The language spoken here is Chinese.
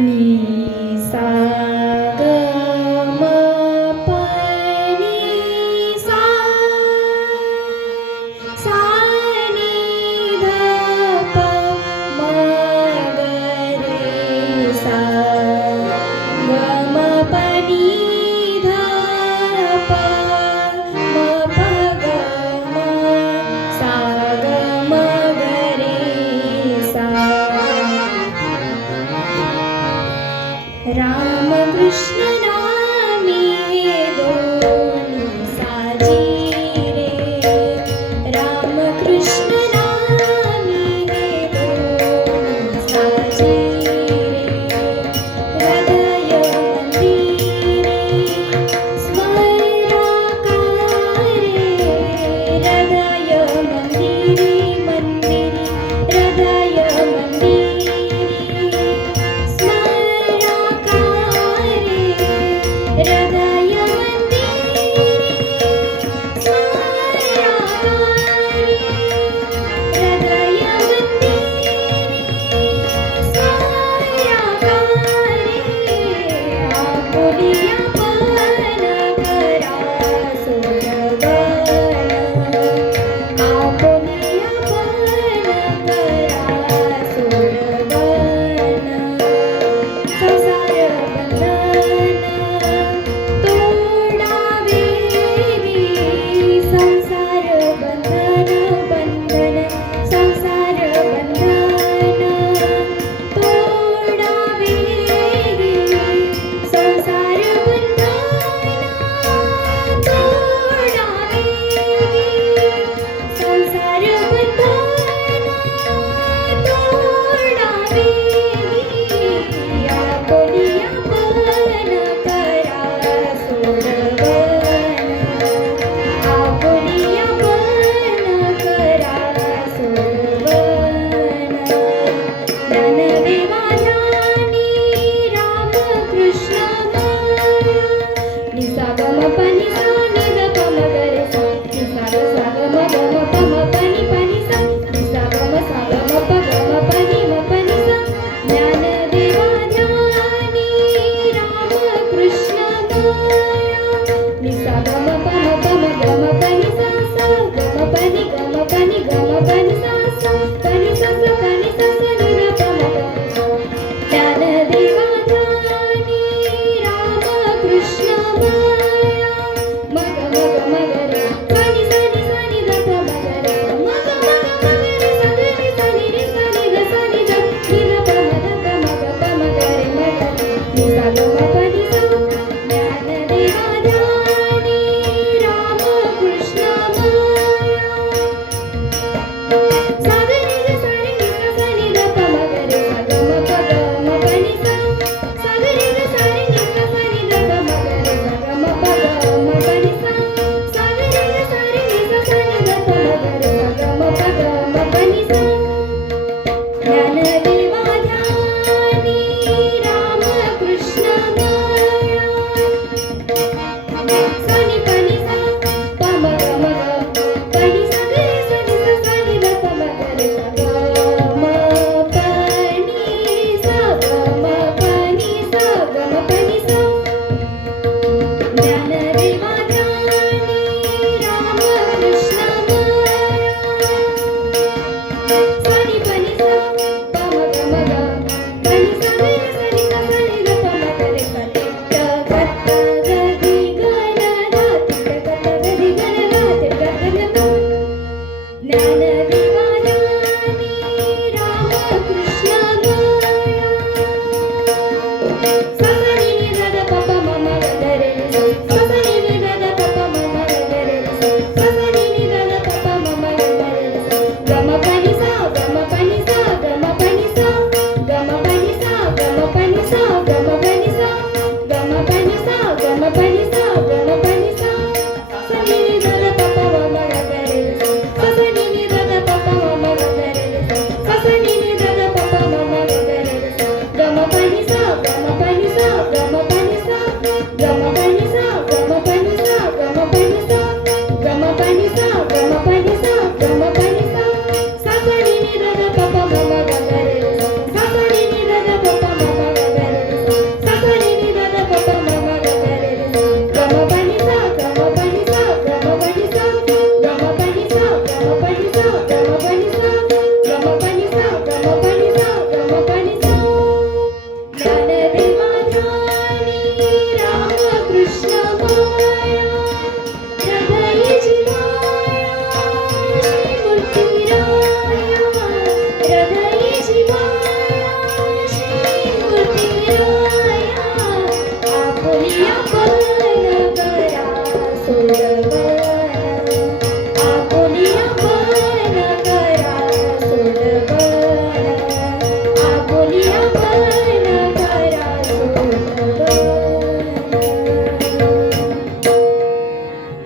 你。